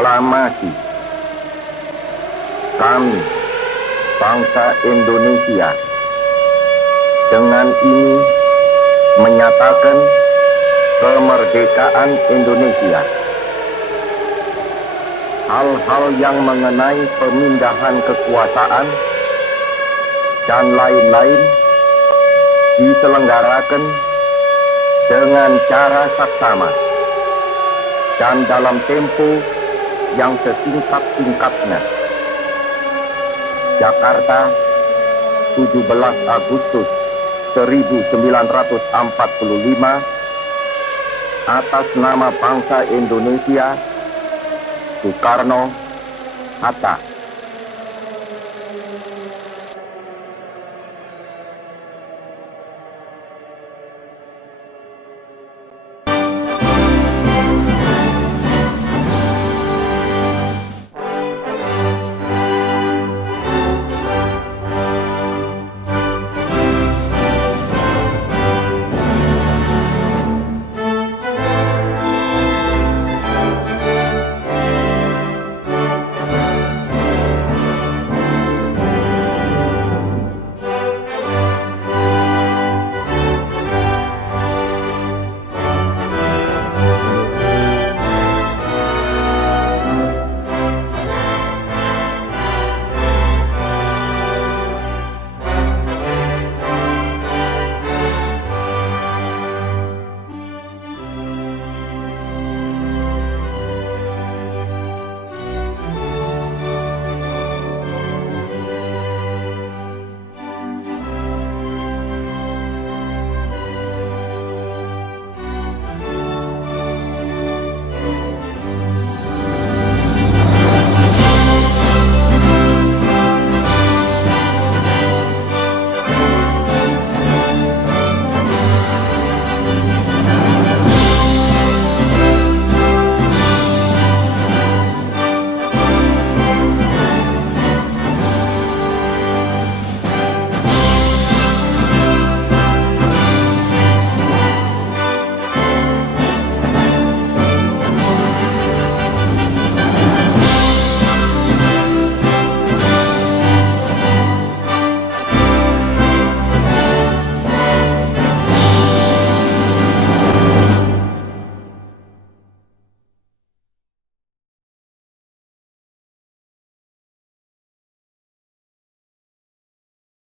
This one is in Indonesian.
proklamasi kami, bangsa Indonesia, dengan ini menyatakan kemerdekaan Indonesia. Hal-hal yang mengenai pemindahan kekuasaan dan lain-lain diselenggarakan dengan cara saksama dan dalam tempo yang sesingkat-singkatnya. Jakarta, 17 Agustus 1945, atas nama bangsa Indonesia, Soekarno, Hatta.